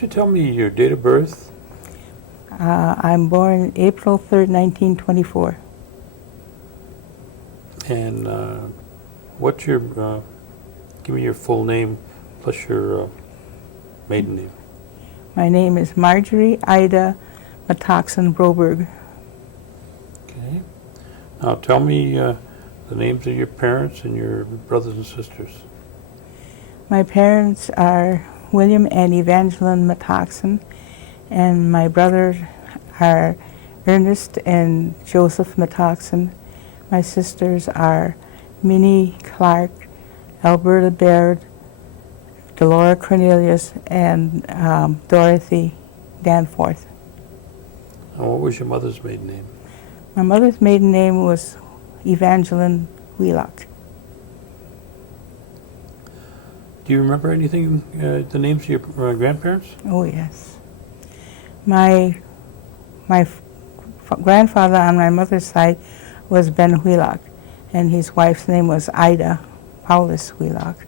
don't you tell me your date of birth? I'm born April 3rd, 1924. And what's your, give me your full name plus your maiden name. My name is Margerie Ida Broberg. Okay. Now tell me the names of your parents and your brothers and sisters. My parents are William and Evangeline Matoxen, and my brothers are Ernest and Joseph Matoxen. My sisters are Minnie Clark, Alberta Baird, Delora Cornelius, and Dorothy Danforth. And what was your mother's maiden name? My mother's maiden name was Evangeline Wheelock. Do you remember anything, the names of your grandparents? Oh, yes. My grandfather on my mother's side was Ben Wheelock, and his wife's name was Ida Paulus Wheelock.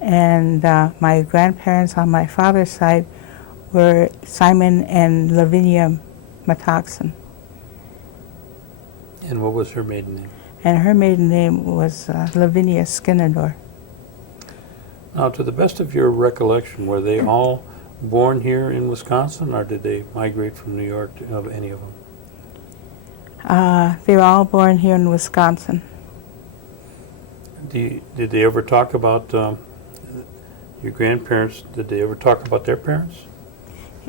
And my grandparents on my father's side were Simon and Lavinia Matoxen. And what was her maiden name? And her maiden name was Lavinia Skinnador. Now, to the best of your recollection, were they all born here in Wisconsin, or did they migrate from New York, any of them? They were all born here in Wisconsin. Did they ever talk about your grandparents? Did they ever talk about their parents?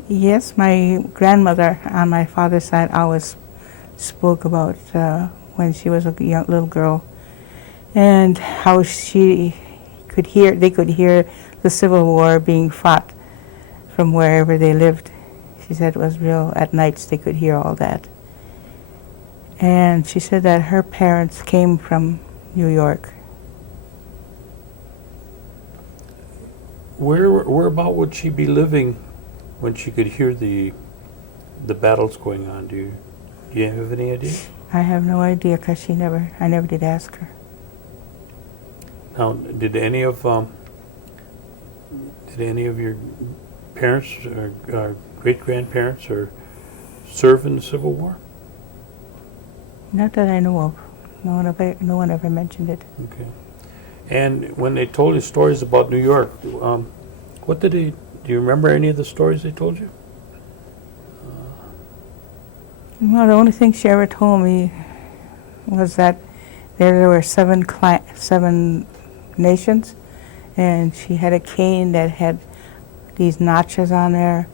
Yes, my grandmother on my father's side always spoke about when she was a young little girl, and how they could hear the Civil War being fought from wherever they lived. She said it was real, at nights they could hear all that. And she said that her parents came from New York. Whereabout would she be living when she could hear the battles going on? Do you have any idea? I have no idea, because I never did ask her. Now, did any of your parents or great grandparents serve in the Civil War? Not that I know of. No one ever mentioned it. Okay. And when they told you stories about New York, what did do you remember any of the stories they told you? Well, the only thing she ever told me was that there were seven nations, and she had a cane that had these notches on there,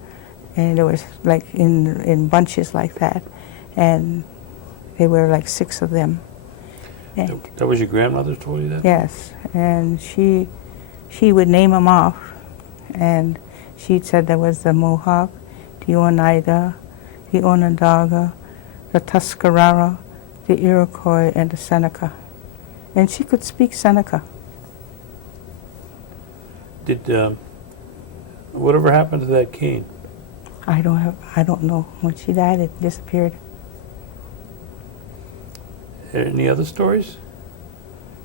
and it was like in bunches like that, and there were like 6 of them. And That was your grandmother told you that? yes, and she would name them off, and she said there was the Mohawk, the Oneida, the Onondaga, the Tuscarora, the Iroquois, and the Seneca. And she could speak Seneca. Did whatever happened to that cane? I don't know. When she died, it disappeared. Any other stories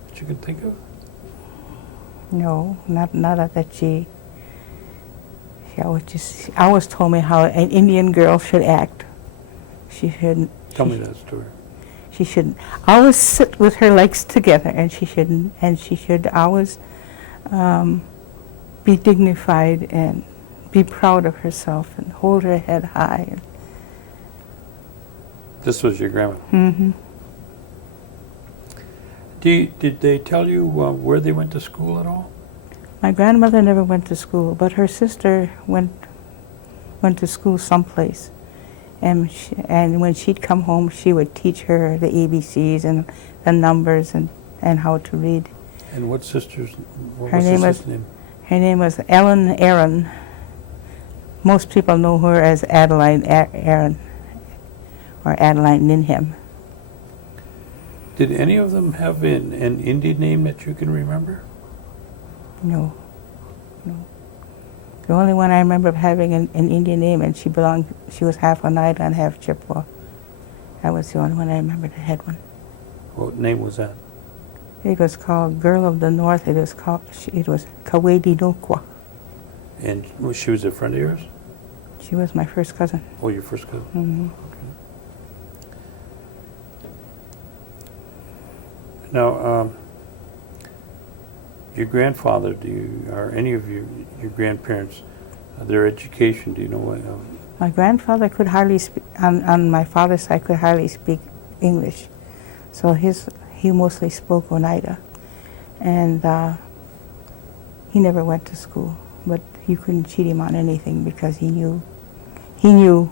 that you can think of? No, not that she always told me how an Indian girl should act. She shouldn't. Tell me that story. She should always sit with her legs together, and she should always be dignified and be proud of herself and hold her head high. This was your grandma. Mm-hmm. Did they tell you where they went to school at all? My grandmother never went to school, but her sister went to school someplace. And when she'd come home, she would teach her the ABCs and the numbers and how to read. And what sister's? What Her was name the was- sister's name? Her name was Ellen Aaron. Most people know her as Adeline Aaron or Adeline Ninham. Did any of them have an Indian name that you can remember? No. The only one I remember of having an Indian name, and she was half Oneida and half Chippewa. That was the only one I remember that had one. What name was that? It was called Girl of the North. It was Kawedi Nokwa. And she was a friend of yours? She was my first cousin. Oh, your first cousin? Hmm. Now, your grandfather, or any of your grandparents, their education, do you know what? My grandfather could hardly speak, on my father's side, could hardly speak English. So he mostly spoke Oneida. And he never went to school, but you couldn't cheat him on anything because he knew in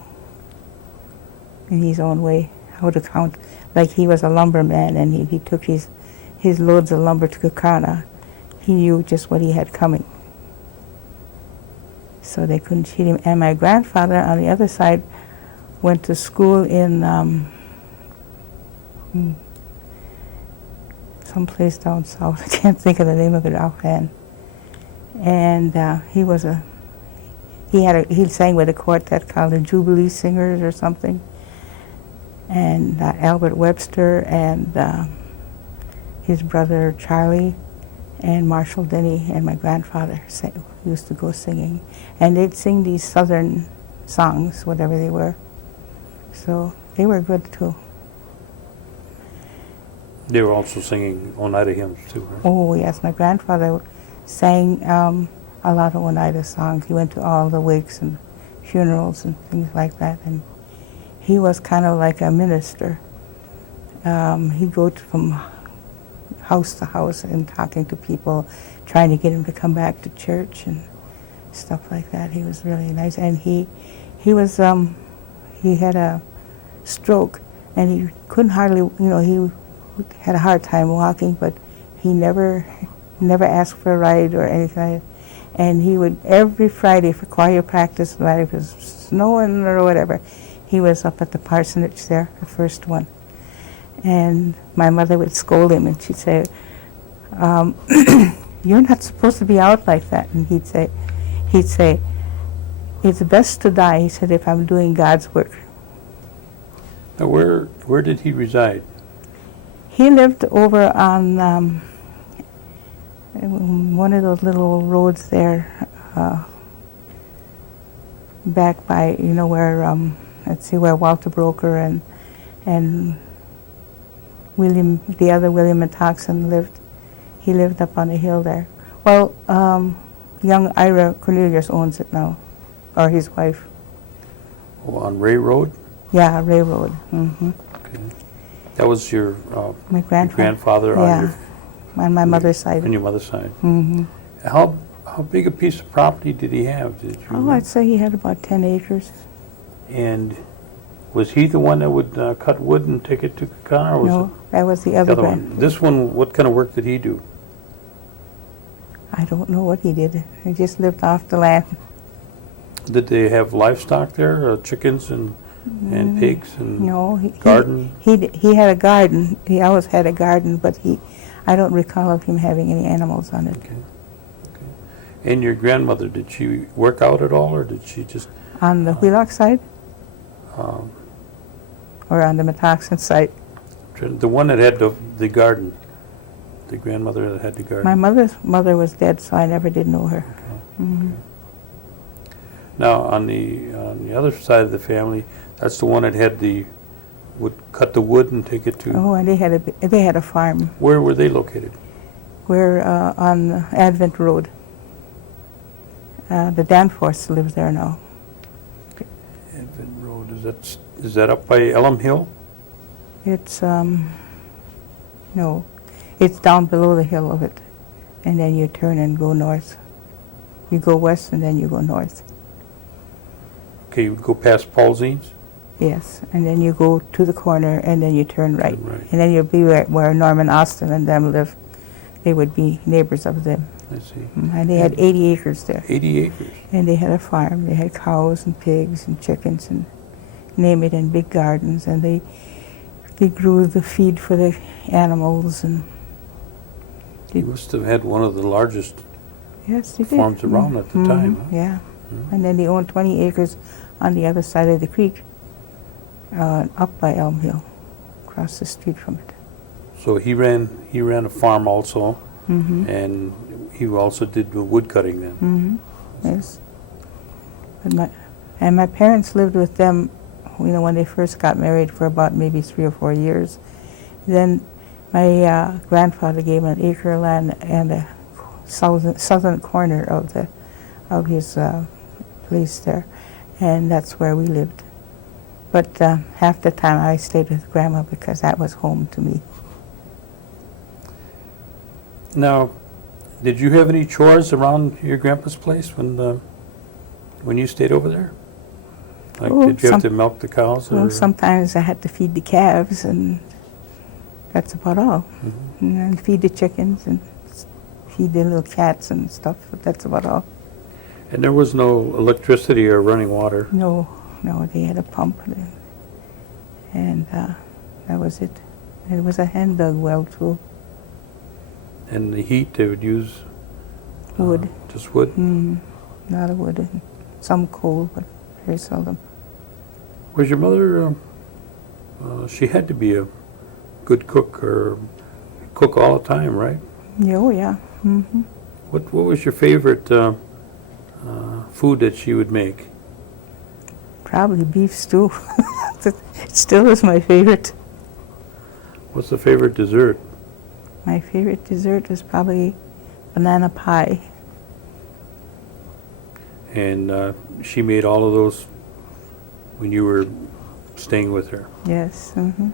his own way how to count. Like he was a lumberman and he took his loads of lumber to Kakana. He knew just what he had coming. So they couldn't cheat him. And my grandfather on the other side went to school in someplace down south. I can't think of the name of it offhand. And he sang with a quartet called the Jubilee Singers or something. And Albert Webster and his brother Charlie and Marshall Denny and my grandfather used to go singing. And they'd sing these southern songs, whatever they were. So they were good too. They were also singing Oneida hymns too, right? Oh yes, my grandfather sang a lot of Oneida songs. He went to all the wakes and funerals and things like that. And he was kind of like a minister. He'd go from house to house and talking to people, trying to get them to come back to church and stuff like that. He was really nice. And he had a stroke and he couldn't hardly, he had a hard time walking, but he never asked for a ride or anything like that. And he would, every Friday for choir practice, no matter if it was snowing or whatever, he was up at the parsonage there, the first one. And my mother would scold him and she'd say, you're not supposed to be out like that. And he'd say, it's best to die, he said, if I'm doing God's work. Now, where did he reside? He lived over on one of those little roads there, back by, where, let's see, where Walter Broker and the other William and Toxon lived. He lived up on a hill there. Well, young Ira Cornelius owns it now, or his wife. Oh, on Ray Road? Yeah, Ray Road. Mm-hmm. Okay. That was your my grandfather on my mother's side. On your mother's side. Mm-hmm. How big a piece of property did he have? I'd say he had about 10 acres. And was he the one that would cut wood and take it to Kakana? Or was No, that was the other one? This one, what kind of work did he do? I don't know what he did. He just lived off the land. Did they have livestock there, chickens and pigs and no, garden? He had a garden. He always had a garden, but I don't recall of him having any animals on it. Okay. And your grandmother, did she work out at all, or did she just... On the Wheelock side? Or on the Metoxen side? The one that had the garden. The grandmother that had the garden. My mother's mother was dead, so I never did know her. Okay. Mm-hmm. Okay. Now, on the other side of the family, that's the one that would cut the wood and take it to... Oh, and they had a farm. Where were they located? We're on Advent Road. The Danforths live there now. Advent Road, is that up by Elm Hill? It's, no, it's down below the hill of it. And then you turn and go north. You go west and then you go north. Okay, you would go past Paulzine's? Yes, and then you go to the corner and then you turn right. Right. And then you'll be where Norman Austin and them live. They would be neighbors of them. I see. And they had 80 acres there. 80 acres? And they had a farm. They had cows and pigs and chickens and name it, and big gardens. And they grew the feed for the animals. And You must have had one of the largest yes, they did. farms around at the time, huh? Yeah. Mhm. And then they owned 20 acres on the other side of the creek, up by Elm Hill, across the street from it. So he ran a farm also, Mm-hmm. and he also did the wood cutting then. Mm-hmm. Yes. And my parents lived with them, when they first got married for about maybe 3 or 4 years. Then my grandfather gave an acre of land and a southern corner of his place there, and that's where we lived. But half the time I stayed with Grandma because that was home to me. Now, did you have any chores around your grandpa's place when you stayed over there? Like, did you have to milk the cows? Well, Or? sometimes I had to feed the calves, and that's about all. Mhm. And feed the chickens and feed the little cats and stuff, but that's about all. And there was no electricity or running water? No, they had a pump, and that was it. It was a hand-dug well, too. And the heat, they would use? Wood. Just wood? A lot of wood, and some coal, but very seldom. Was your mother, she had to be a good cook, or cook all the time, right? Yeah, oh, yeah. Mm-hmm. What was your favorite food that she would make? Probably beef stew. It still is my favorite. What's the favorite dessert? My favorite dessert is probably banana pie. And she made all of those when you were staying with her. Yes. Mm-hmm.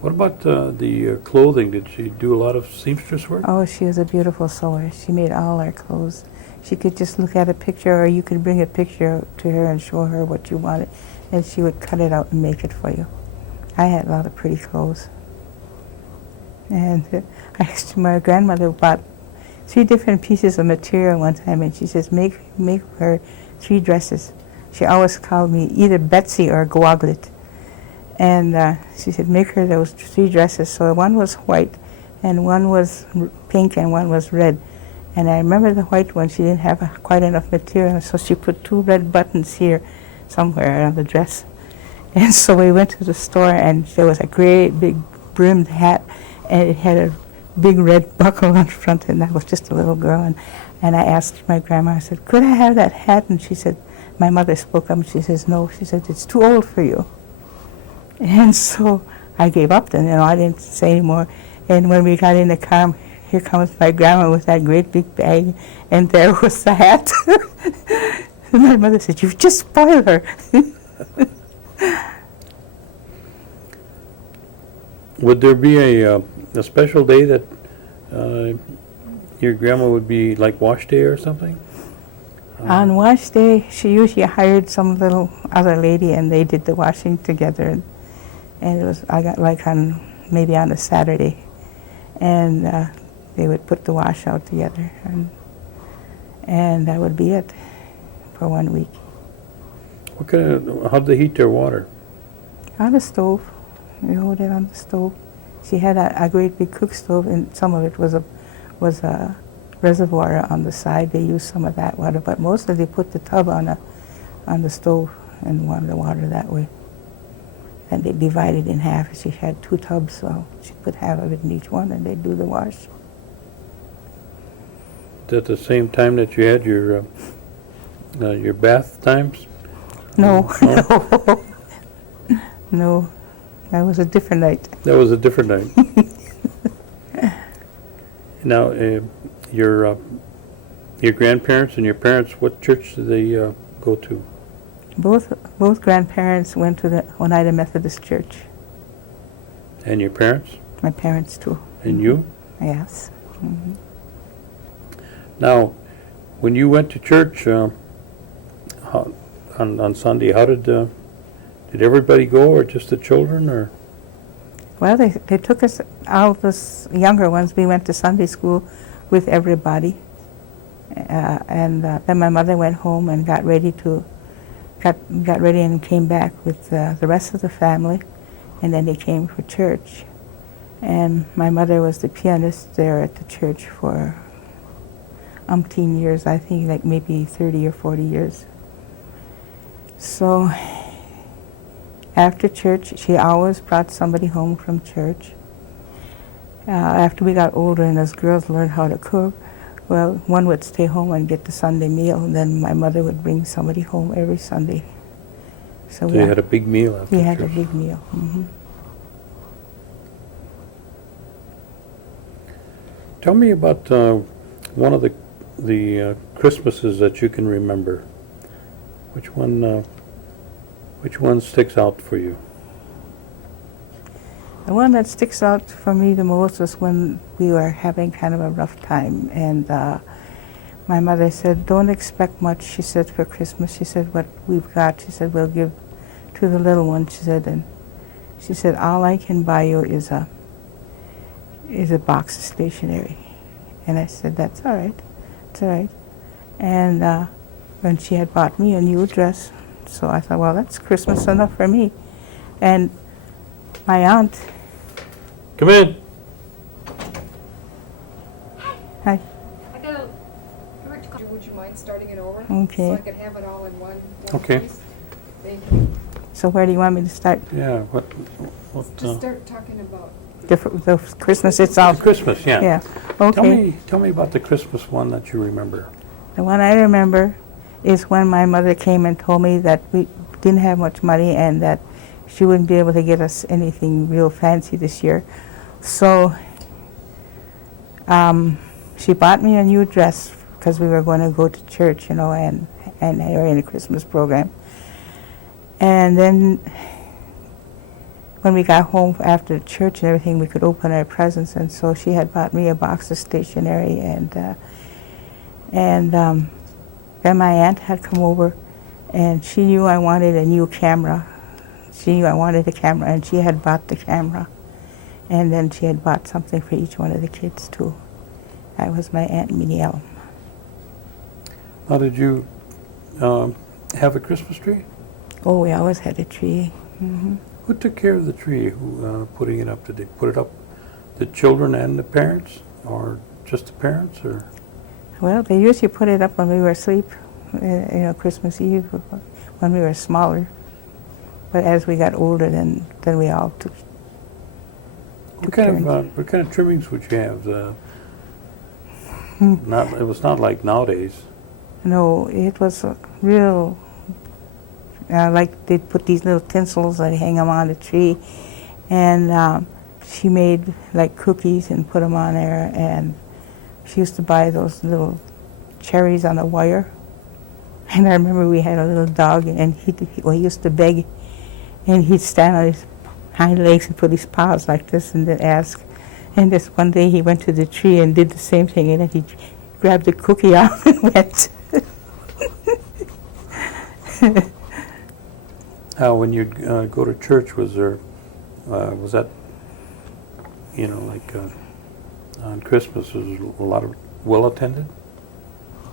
What about the clothing? Did she do a lot of seamstress work? Oh, she was a beautiful sewer. She made all our clothes. She could just look at a picture, or you could bring a picture to her and show her what you wanted, and she would cut it out and make it for you. I had a lot of pretty clothes. And my grandmother bought 3 different pieces of material one time, and she says, make her 3 dresses. She always called me either Betsy or Gwaglit. And she said, make her those 3 dresses. So one was white, and one was pink, and one was red. And I remember the white one, she didn't have quite enough material, so she put 2 red buttons here somewhere on the dress. And so we went to the store, and there was a great big brimmed hat, and it had a big red buckle on front, and I was just a little girl. And I asked my grandma, I said, could I have that hat? And she said, my mother spoke up, and she says, no. She said, it's too old for you. And so I gave up then, I didn't say anymore. And when we got in the car, here comes my grandma with that great big bag, and there was the hat. And my mother said, you've just spoiled her. Would there be a special day that your grandma would be like wash day or something? On wash day, she usually hired some little other lady, and they did the washing together. And it was, I got like maybe on a Saturday, and they would put the wash out together, and that would be it for 1 week. How'd they heat their water? On the stove. We hold it on the stove. She had a great big cook stove, and some of it was a reservoir on the side. They used some of that water, but mostly they put the tub on the stove and warmed the water that way. And they divided in half. She had 2 tubs, so she put half of it in each one, and they'd do the wash. At the same time that you had your bath times? No, no, no. That was a different night. That was a different night. Now, your grandparents and your parents, what church did they go to? Both grandparents went to the Oneida Methodist Church. And your parents? My parents too. And you? Yes. Mm-hmm. Now, when you went to church on Sunday, how did everybody go, or just the children, or? Well, they took us, all of us younger ones, we went to Sunday school with everybody. And then my mother went home and got ready and came back with the rest of the family, and then they came for church. And my mother was the pianist there at the church for umpteen years, I think like maybe 30 or 40 years. So after church, she always brought somebody home from church. After we got older and as girls learned how to cook, Well, one would stay home and get the Sunday meal, and then my mother would bring somebody home every Sunday. So So you had a big meal after we church. had a big meal. Tell me about one of the Christmases that you can remember. Which one sticks out for you? The one that sticks out for me the most was when we were having kind of a rough time, and my mother said, "Don't expect much," she said, "for Christmas." She said, "What we've got," she said, "we'll give to the little one." She said, and she said, "All I can buy you is a box of stationery." And I said, "That's all right, it's all right." And when she had bought me a new dress, so I thought, well, that's Christmas enough for me. And my aunt, Come in. hi, I got a, would you mind starting it over? Okay. So I could have it all in one Okay. place? Thank you. so where do you want me to start? Yeah. What? Just start talking about, The Christmas itself? Christmas. Yeah. Yeah, Tell okay. me about the Christmas one that you remember. The one I remember is when my mother came and told me that we didn't have much money and that she wouldn't be able to get us anything real fancy this year. So she bought me a new dress because we were going to go to church, you know, and they were in a Christmas program. And then when we got home after church and everything, we could open our presents, and so she had bought me a box of stationery, and then my aunt had come over, and she knew I wanted a new camera. She knew I wanted a camera, and she had bought the camera. And then she had bought something for each one of the kids, too. That was my Aunt Minnie Ellen. Now, did you have a Christmas tree? Oh, we always had a tree. Who took care of the tree? Who putting it up? Did they put it up? The children and the parents, or just the parents, or? Well, they usually put it up when we were asleep, Christmas Eve, when we were smaller. But as we got older, then we all took What turns. kind of trimmings would you have? It was not like nowadays. No, it was real, like they'd put these little tinsels and hang them on the tree. And she made like cookies and put them on there. And she used to buy those little cherries on a wire. And I remember we had a little dog, and he used to beg. And he'd stand on his hind legs and put his paws like this and then ask. And this one day he went to the tree and did the same thing, and then he grabbed the cookie off and went. When you'd go to church, was that, on Christmas, was a lot of well attended?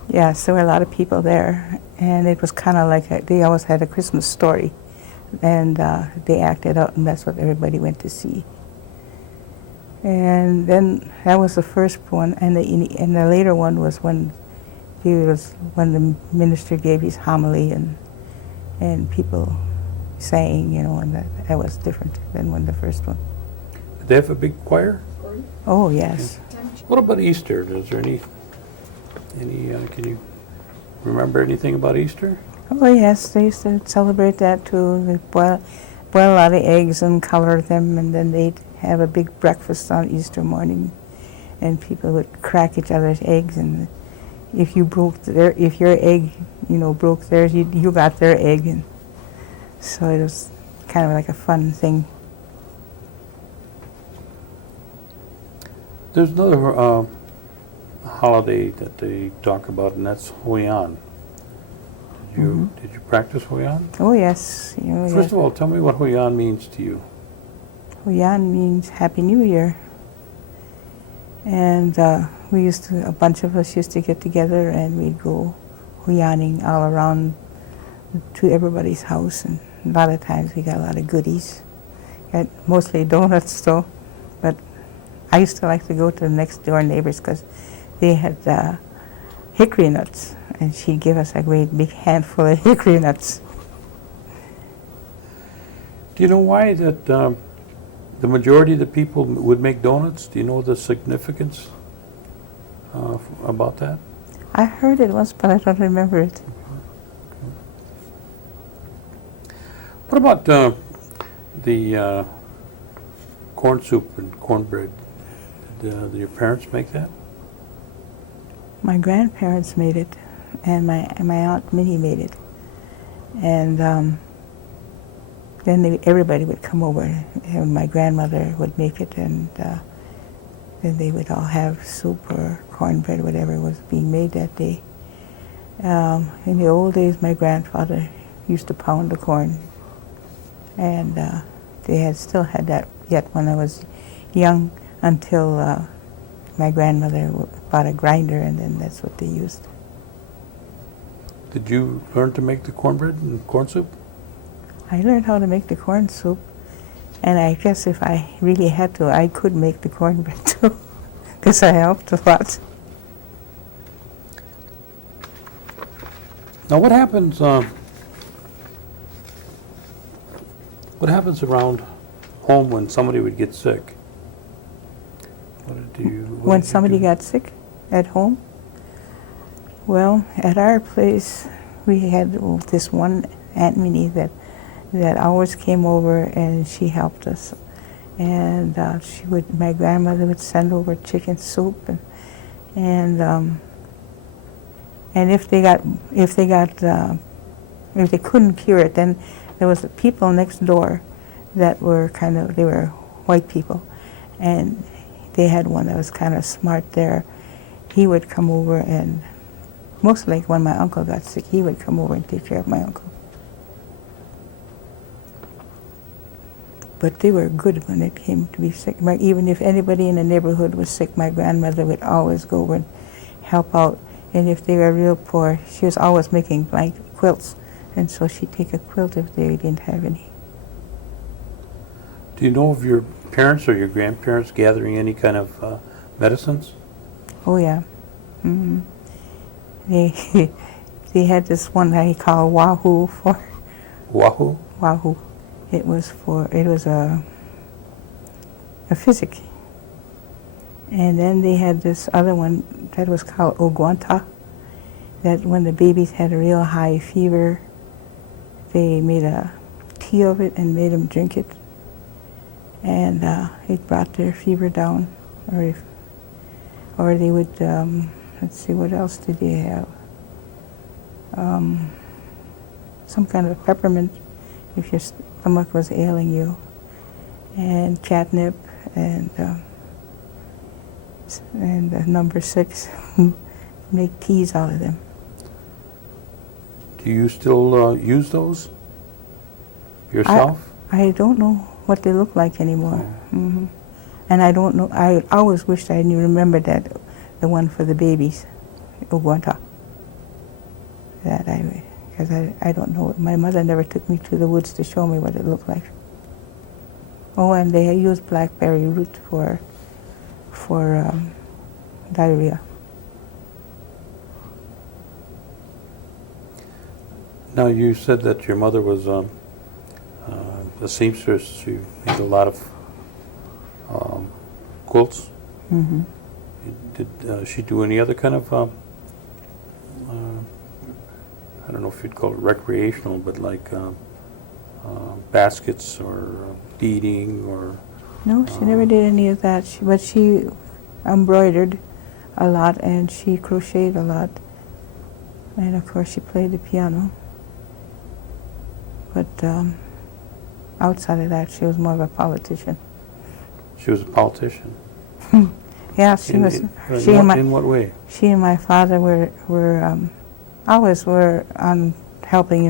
Yes, there were a lot of people there, and it was kind of like they always had a Christmas story, and they acted out, and that's what everybody went to see. And then that was the first one, and the later one was when the minister gave his homily, and people sang, and that was different than when the first one. Did they have a big choir? Oh yes. What about Easter? Is there any? Can you remember anything about Easter? Oh yes, they used to celebrate that too. They boil a lot of eggs and color them, and then they'd have a big breakfast on Easter morning, and people would crack each other's eggs, and if your egg, broke theirs, you got their egg, and so it was kind of like a fun thing. There's another holiday that they talk about, and that's Hoyan. Did you practice Hoyan? Oh yes. First of all, tell me what Hoyan means to you. Hoyan means Happy New Year. And a bunch of us used to get together, and we'd go Hoyaning all around to everybody's house, and a lot of times we got a lot of goodies. Got mostly donuts though, but I used to like to go to the next door neighbors because they had hickory nuts, and she'd give us a great big handful of hickory nuts. Do you know why that the majority of the people would make donuts? Do you know the significance about that? I heard it once, but I don't remember it. What about the corn soup and cornbread? Did your parents make that? My grandparents made it, and my Aunt Minnie made it. And then everybody would come over, and my grandmother would make it, and then they would all have soup or cornbread, whatever was being made that day. In the old days, my grandfather used to pound the corn, and they still had that yet when I was young, until my grandmother bought a grinder, and then that's what they used. Did you learn to make the cornbread and corn soup? I learned how to make the corn soup, and I guess if I really had to, I could make the cornbread too, because I helped a lot. Now, what happens around home when somebody would get sick? When somebody got sick at home? Well, at our place, we had this one Aunt Minnie that always came over, and she helped us. And my grandmother would send over chicken soup, and if they couldn't cure it, then there was people next door that were they were white people, and they had one that was kind of smart there. He would come over, and most like when my uncle got sick, he would come over and take care of my uncle. But they were good when it came to be sick. Even if anybody in the neighborhood was sick, my grandmother would always go over and help out. And if they were real poor, she was always making blanket quilts, and so she'd take a quilt if they didn't have any. Do you know of your parents or your grandparents gathering any kind of medicines? Oh yeah. Mm-hmm. They had this one that he called Wahoo for. Wahoo? Wahoo. It was a physic. And then they had this other one that was called Oguanta, that when the babies had a real high fever, they made a tea of it and made them drink it. And it brought their fever down. Or they would, let's see, what else did they have? Some kind of peppermint if your stomach was ailing you, and catnip, and number 6, make teas out of them. Do you still use those yourself? I don't know what they look like anymore. Mm-hmm. And I don't know, I always wished I knew, remembered that, the one for the babies, Uguanta. Because I don't know, my mother never took me to the woods to show me what it looked like. Oh, and they used blackberry root for diarrhea. Now, you said that your mother was a seamstress. She made a lot of quilts. Mm-hmm. Did she do any other kind of, I don't know if you'd call it recreational, but like baskets or beading or... No, she never did any of that. But she embroidered a lot, and she crocheted a lot. And of course she played the piano. But outside of that, she was more of a politician. She was a politician? Yeah, she was. In what way? She and my father were always were on helping,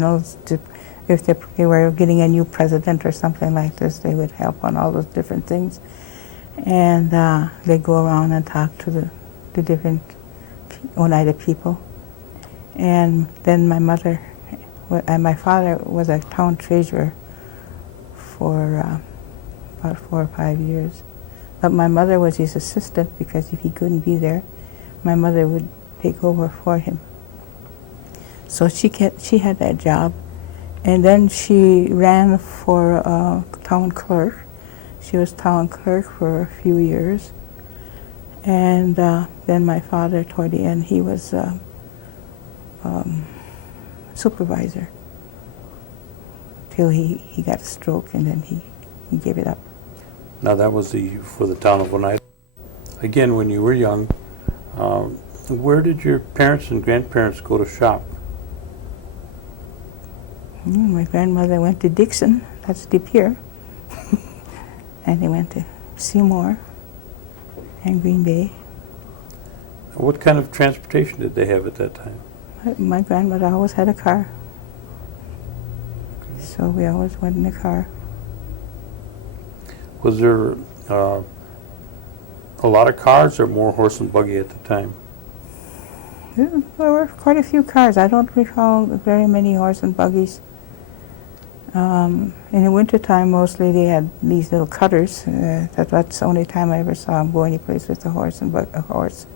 if they were getting a new president or something like this, they would help on all those different things. And they'd go around and talk to the different Oneida people. And then my mother and my father was a town treasurer for about 4 or 5 years. But my mother was his assistant, because if he couldn't be there, my mother would take over for him. So she had that job. And then she ran for town clerk. She was town clerk for a few years. And then my father, toward the end, he was supervisor till he got a stroke, and then he gave it up. Now that was for the town of Oneida. Again, when you were young, where did your parents and grandparents go to shop? My grandmother went to Dixon, that's De Pere, and they went to Seymour and Green Bay. What kind of transportation did they have at that time? My grandmother always had a car, so we always went in the car. Was there a lot of cars or more horse and buggy at the time? There were quite a few cars. I don't recall very many horse and buggies. In the wintertime, mostly they had these little cutters. That's the only time I ever saw them go any place with a horse and a horse.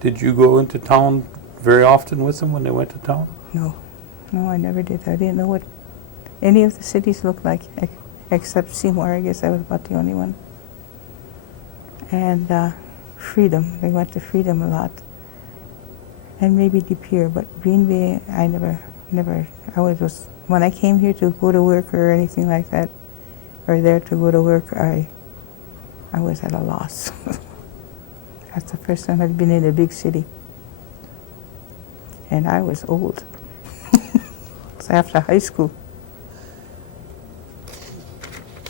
Did you go into town very often with them when they went to town? No, I never did. I didn't know what any of the cities looked like, except Seymour. I guess I was about the only one. And Freedom. They went to Freedom a lot. And maybe De Pere, but Green Bay, I never. I was when I came here to go to work or anything like that, or there to go to work, I was at a loss. That's the first time I'd been in a big city. And I was old. It's after high school.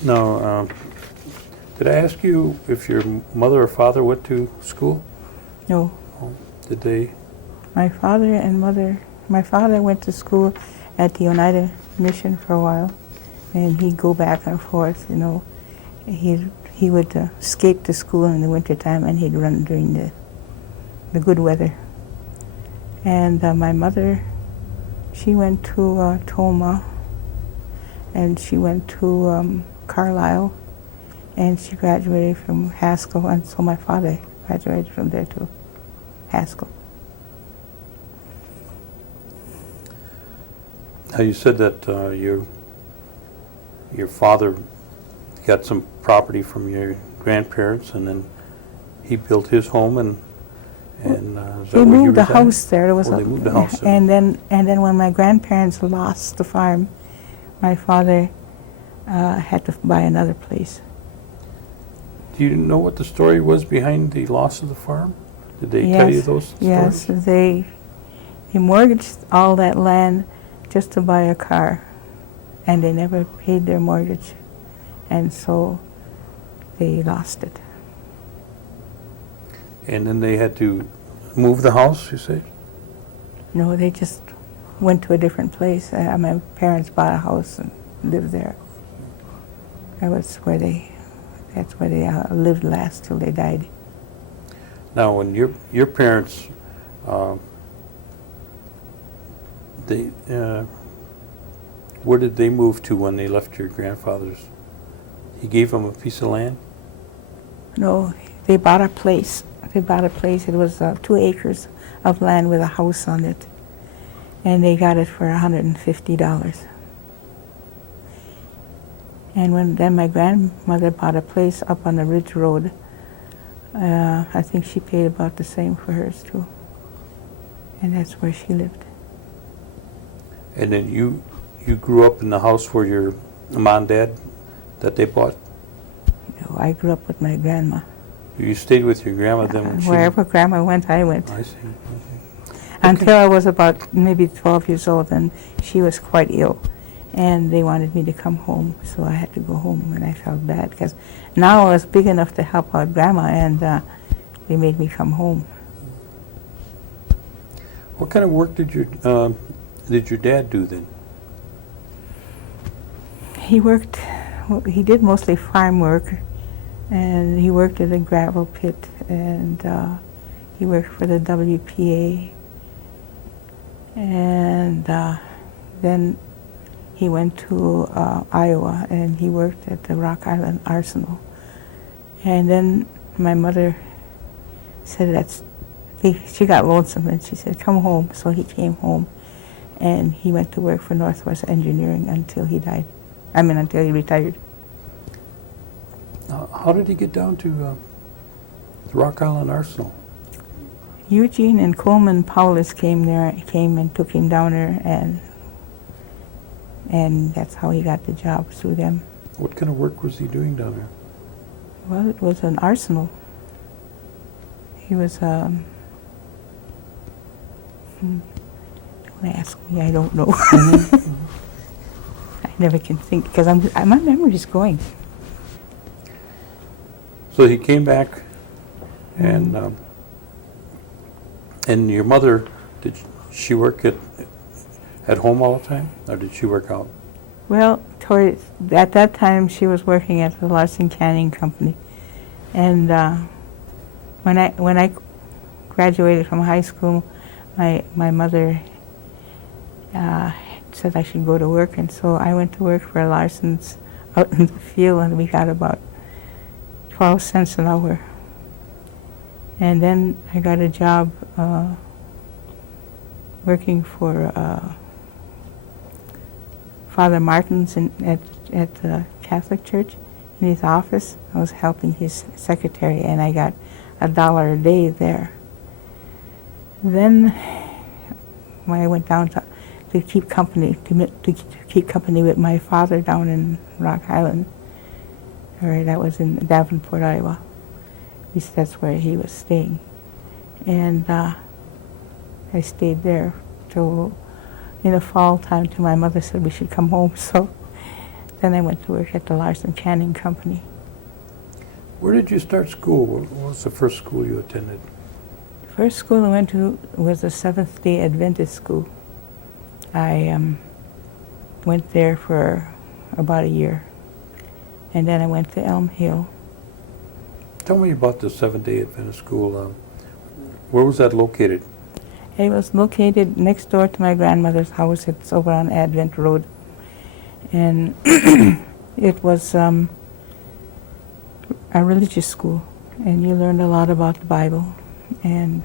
Now, did I ask you if your mother or father went to school? No. Did they? My father went to school at the Oneida Mission for a while, and he'd go back and forth, you know. He would skate to school in the wintertime, and he'd run during the good weather. And my mother, she went to Toma, and she went to Carlisle, and she graduated from Haskell, and so my father graduated from there too, Haskell. Now you said that your father got some property from your grandparents, and then he built his home, and is that They where you moved the reside? house there. There was Oh, they moved the house there. and then when my grandparents lost the farm, my father had to buy another place. Do you know what the story was behind the loss of the farm? Did they tell you those stories? Yes, they mortgaged all that land just to buy a car, and they never paid their mortgage, and so they lost it. And then they had to move the house, you say? No, they just went to a different place. My parents bought a house and lived there. That's where they lived last till they died. Now, when your parents, where did they move to when they left your grandfather's? He gave them a piece of land? No, they bought a place. It was 2 acres of land with a house on it, and they got it for $150. And then my grandmother bought a place up on the Ridge Road. I think she paid about the same for hers too, and that's where she lived. And then you grew up in the house where your mom and dad, that they bought? No, I grew up with my grandma. You stayed with your grandma then when Wherever grandma went, I went. I see. Until I was about maybe 12 years old, and she was quite ill. And they wanted me to come home, so I had to go home, and I felt bad because now I was big enough to help out grandma, and they made me come home. What kind of work did your dad do then? He did mostly farm work, and he worked at a gravel pit, and he worked for the WPA, and then he went to Iowa, and he worked at the Rock Island Arsenal. And then my mother said she got lonesome, and she said, come home. So he came home, and he went to work for Northwest Engineering until he died. Until he retired. How did he get down to The Rock Island Arsenal. Eugene and Coleman Paulus came and took him down there, and that's how he got the job, through them. What kind of work was he doing down there? Well, it was an arsenal. He was, don't ask me, I don't know. I never can think, because my memory's going. So he came back, and your mother, did she work at home all the time, or did she work out? Well, at that time, she was working at the Larson Canning Company, and when I graduated from high school, my mother said I should go to work, and so I went to work for Larson's out in the field, and we got about 12 cents an hour. And then I got a job working for Father Martin's at the Catholic Church. In his office, I was helping his secretary, and I got $1 a day there. Then, when I went down to keep company, to keep company with my father down in Rock Island, or that was in Davenport, Iowa. At least that's where he was staying, and I stayed there till in the fall time till my mother said we should come home. So then I went to work at the Larson Canning Company. Where did you start school? What was the first school you attended? The first school I went to was the Seventh-day Adventist school. I went there for about a year, and then I went to Elm Hill. Tell me about the Seventh-day Adventist school. Where was that located? It was located next door to my grandmother's house. It's over on Advent Road. And it was a religious school, and you learned a lot about the Bible. And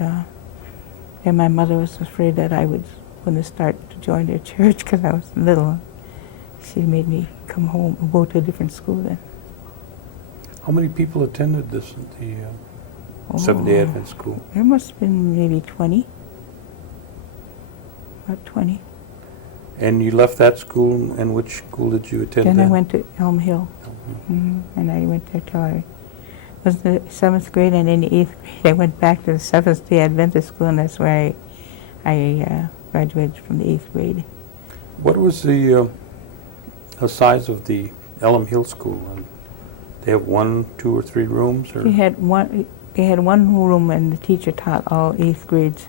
my mother was afraid that I wouldn't start to join their church because I was little. She made me come home and go to a different school then. How many people attended the Seventh-day Adventist school? There must have been maybe 20. About 20. And you left that school, and which school did you attend? Then I went to Elm Hill. And I went there till I was in the 7th grade, and in the 8th grade I went back to the Seventh-day Adventist school, and that's where I graduated from the 8th grade. What was the size of the Elm Hill school? And they have 1, 2, or 3 rooms? Or? They had one room, and the teacher taught all 8th grades.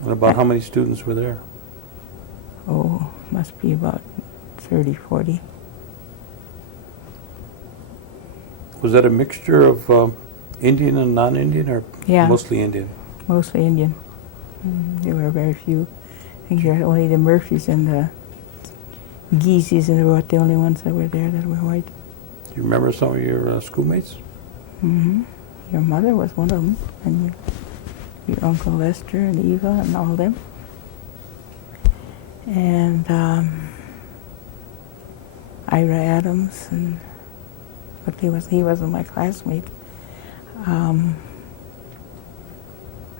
And about how many students were there? Oh, must be about 30, 40. Was that a mixture of Indian and non-Indian, or Yeah. mostly Indian? Mostly Indian. There were very few. I think there were only the Murphys and the Geeseys, and they were the only ones that were there that were white. Do you remember some of your schoolmates? Your mother was one of them, and your Uncle Lester and Eva and all them. And Ira Adams, but he wasn't my classmate.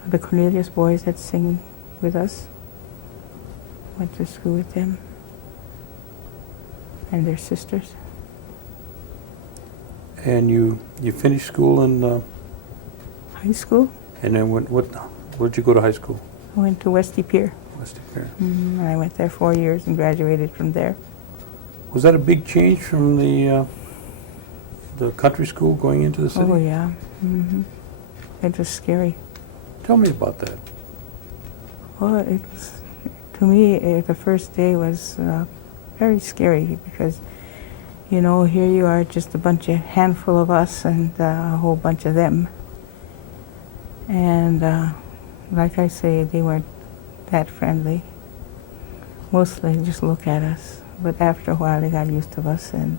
The Cornelius boys that sing with us, went to school with them, and their sisters. And you finished school in High school, and then where'd you go to high school? I went to Westy Pier. West Pier. And I went there 4 years and graduated from there. Was that a big change from the country school going into the city? Oh yeah, it was scary. Tell me about that. Well, it was, to me, the first day was very scary because, you know, here you are, just a handful of us and a whole bunch of them. And like I say, they weren't that friendly. Mostly just look at us, but after a while they got used to us and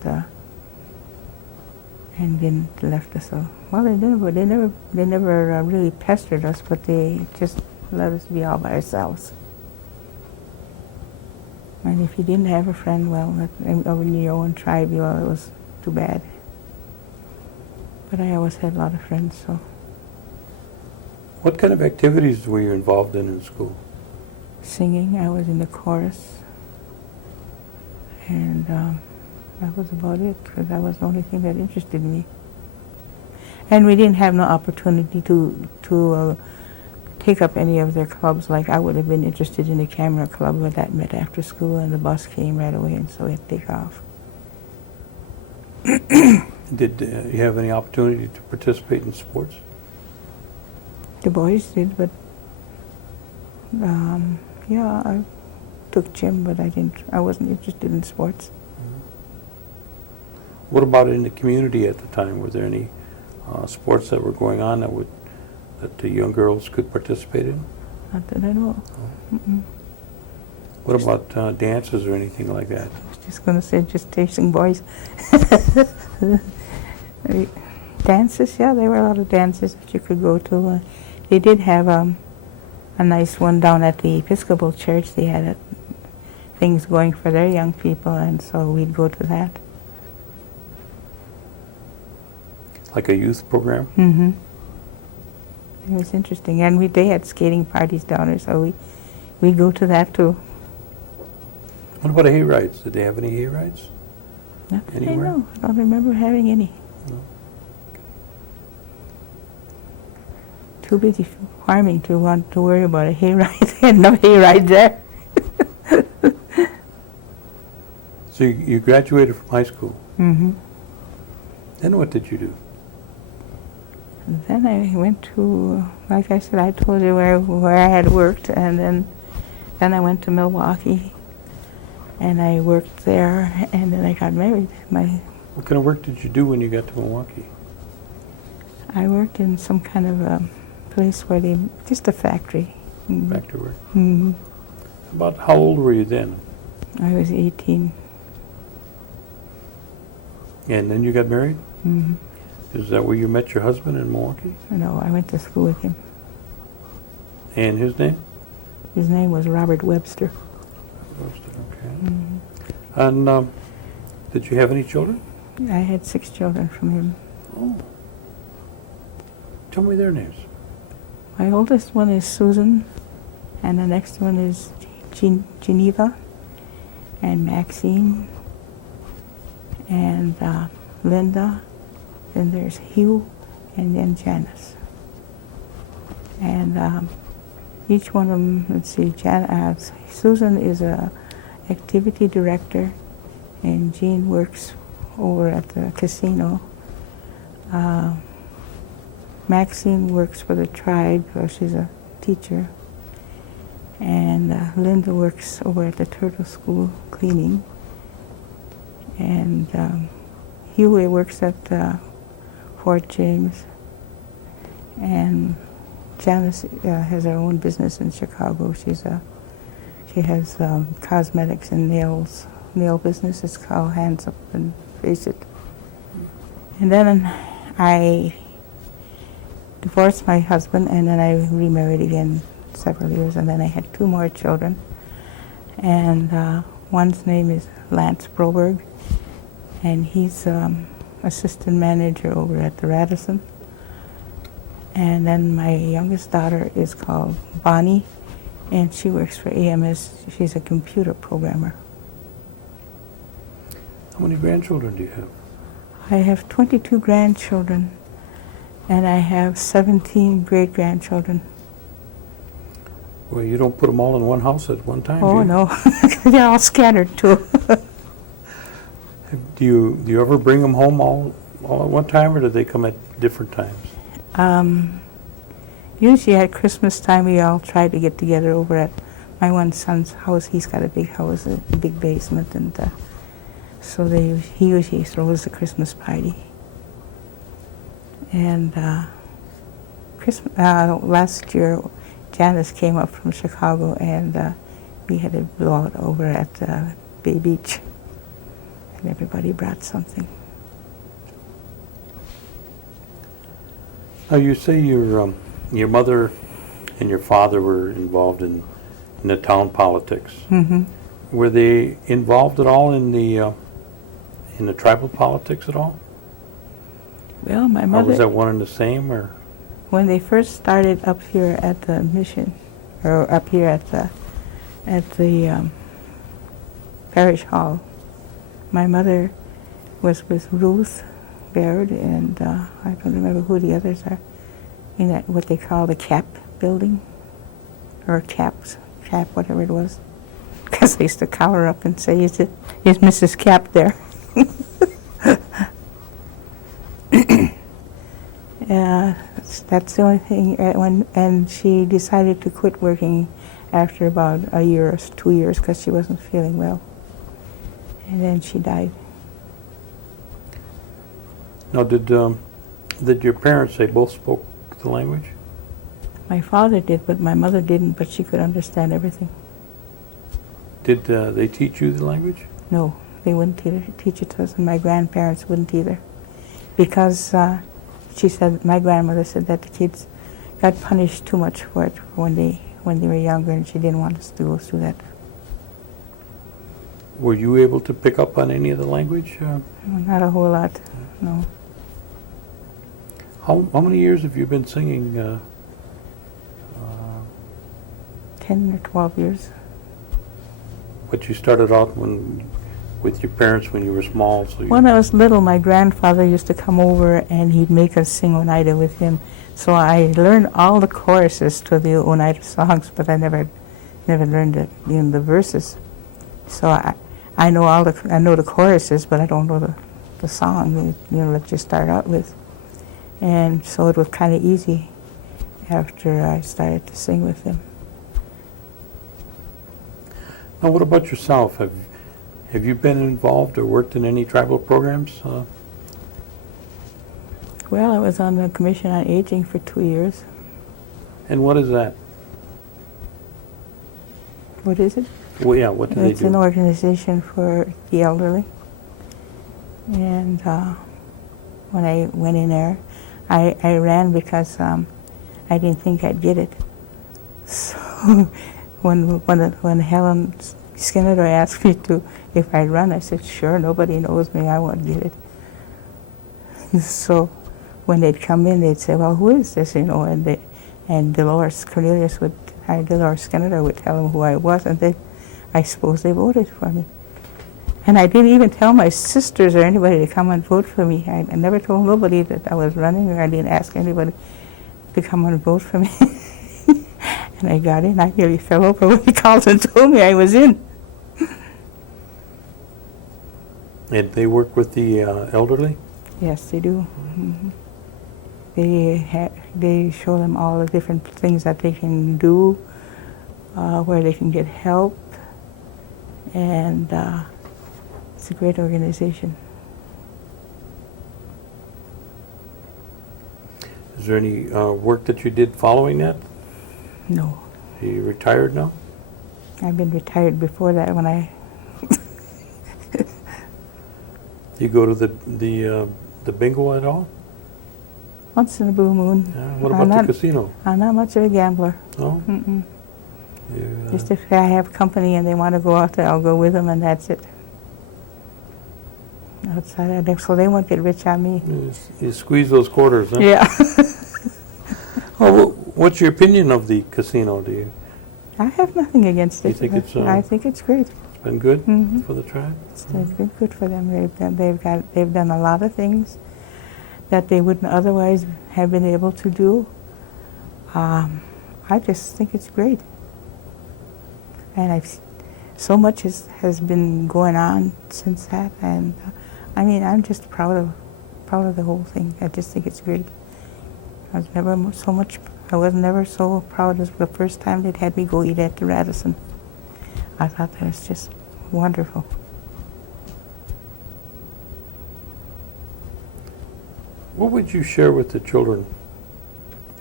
then left us. Well, they never really pestered us, but they just let us be all by ourselves. And if you didn't have a friend, well, in your own tribe, well, it was too bad. But I always had a lot of friends, so What kind of activities were you involved in school? singing, I was in the chorus. And that was about it, because that was the only thing that interested me. And we didn't have no opportunity to take up any of their clubs. Like I would have been interested in the camera club, but that met after school, and the bus came right away, and so we had to take off. Did you have any opportunity to participate in sports? The boys did, but yeah, I took gym, but I wasn't interested in sports. What about in the community at the time? Were there any sports that were going on that the young girls could participate in? Not that I know of. Mm-mm. What about dances or anything like that? I was just going to say just chasing boys. Dances, yeah, there were a lot of dances that you could go to. They did have a nice one down at the Episcopal Church. They had things going for their young people, and so we'd go to that. Like a youth program? Mm-hmm. It was interesting, and they had skating parties down there, so we'd go to that too. What about hay rides? Did they have any hay rides? Not that I Anywhere? know. I don't remember having any. No. Too busy farming to want to worry about a hayride. They had no hayride there. So you graduated from high school. Mm-hmm. Then what did you do? And then I went to, like I said, I told you where I had worked, and then I went to Milwaukee, and I worked there, and then I got married. What kind of work did you do when you got to Milwaukee? I worked in some kind of a place where just a factory. Mm-hmm. Factory work? Mm-hmm. About how old were you then? I was 18. And then you got married? Mm-hmm. Is that where you met your husband in Milwaukee? No, I went to school with him. And his name? His name was Robert Webster. Okay. Mm-hmm. And did you have any children? I had 6 children from him. Oh. Tell me their names. My oldest one is Susan, and the next one is Geneva, and Maxine, and Linda, then there's Hugh, and then Janice. And each one of them, let's see, Susan is a activity director, and Jean works over at the casino. Maxine works for the tribe, she's a teacher. And Linda works over at the Turtle School cleaning. And Huey works at Fort James. And Janice has her own business in Chicago. She has cosmetics and nail business. It's called Hands Up and Face It. And then I divorced my husband, and then I remarried again several years, and then I had 2 more children. And one's name is Lance Broberg, and he's assistant manager over at the Radisson. And then my youngest daughter is called Bonnie, and she works for AMS. She's a computer programmer. How many grandchildren do you have? I have 22 grandchildren, and I have 17 great-grandchildren. Well, you don't put them all in one house at one time, Oh, do you? no. They're all scattered, too. Do you ever bring them home all at one time, or do they come at different times? Usually at Christmas time, we all try to get together over at my one son's house. He's got a big house, a big basement, and so he usually throws the Christmas party. And last year, Janice came up from Chicago, and we had a blowout over at Bay Beach, and everybody brought something. Now, you say your mother and your father were involved in the town politics. Mm-hmm. Were they involved at all in the tribal politics at all? Well, my Or was mother, that one and the same, or? when they first started up here at the mission, or up here at the parish hall, my mother was with Ruth Baird, and I don't remember who the others are, in that what they call the CAP building, or cap, whatever it was, because they used to call her up and say, is Mrs. Cap there? That's the only thing. And she decided to quit working after about a year or 2 years because she wasn't feeling well. And then she died. Now, did your parents, they both spoke the language? My father did, but my mother didn't, but she could understand everything. Did they teach you the language? No, they wouldn't teach it to us, and my grandparents wouldn't either. Because she said, my grandmother said that the kids got punished too much for it when they were younger, and she didn't want us to go through that. Were you able to pick up on any of the language? Not a whole lot, no. How many years have you been singing? 10 or 12 years. But you started out with your parents when you were small, so you... When I was little, my grandfather used to come over and he'd make us sing Oneida with him. So I learned all the choruses to the Oneida songs, but I never learned the verses. So I know the choruses, but I don't know the song, that you start out with. And so it was kind of easy after I started to sing with him. Now, what about yourself? Have you been involved or worked in any tribal programs? Well, I was on the Commission on Aging for 2 years. And what is that? What is it? Well, yeah, what do they It's do? an organization for the elderly. And when I went in there, I ran because I didn't think I'd get it. So when Helen Skinner asked me if I'd run, I said, sure, nobody knows me, I won't get it. So when they'd come in, they'd say, well, who is this, and Dolores Skinner would tell them who I was, and I suppose they voted for me. And I didn't even tell my sisters or anybody to come and vote for me. I never told nobody that I was running, or I didn't ask anybody to come and vote for me. And I got in. I nearly fell over when he called and told me I was in. And they work with the elderly? Yes, they do. Mm-hmm. They show them all the different things that they can do, where they can get help, and it's a great organization. Is there any work that you did following that? No, Are you retired now? I've been retired before that when I... Do you go to the bingo at all? Once in a blue moon. What about the casino? I'm not much of a gambler. No? Mm-mm. You, Just if I have company and they want to go out there, I'll go with them, and that's it. Outside of that, so they won't get rich on me. you squeeze those quarters, huh? Yeah. Oh, what's your opinion of the casino? Do you I have nothing against it. You think it's, I think it's great. it's been good Mhm. for the tribe? It's been good for them. They've done a lot of things that they wouldn't otherwise have been able to do. I just think it's great. And so much has been going on since that, and I'm just proud of the whole thing. I just think it's great. I was never so proud as the first time they'd had me go eat at the Radisson. I thought that was just wonderful. What would you share with the children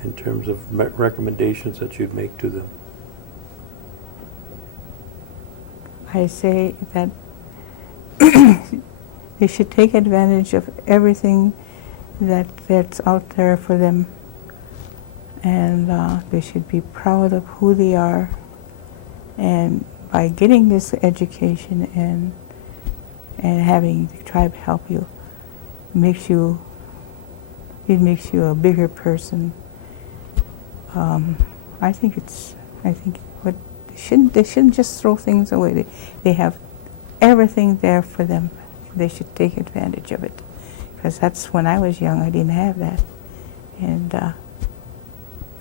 in terms of recommendations that you'd make to them? I say that they should take advantage of everything that's out there for them, and they should be proud of who they are, and by getting this education and having the tribe help you makes you It makes you a bigger person. I think what they shouldn't just throw things away. They have everything there for them. They should take advantage of it. Because that's when I was young, I didn't have that. And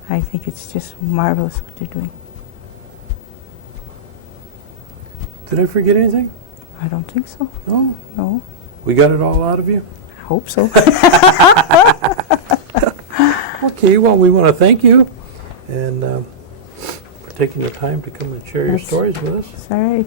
I think it's just marvelous what they're doing. Did I forget anything? I don't think so. No? No, We got it all out of you? I hope so. Okay, well, we want to thank you and for taking the time to come and share your That's- stories with us. It's all right.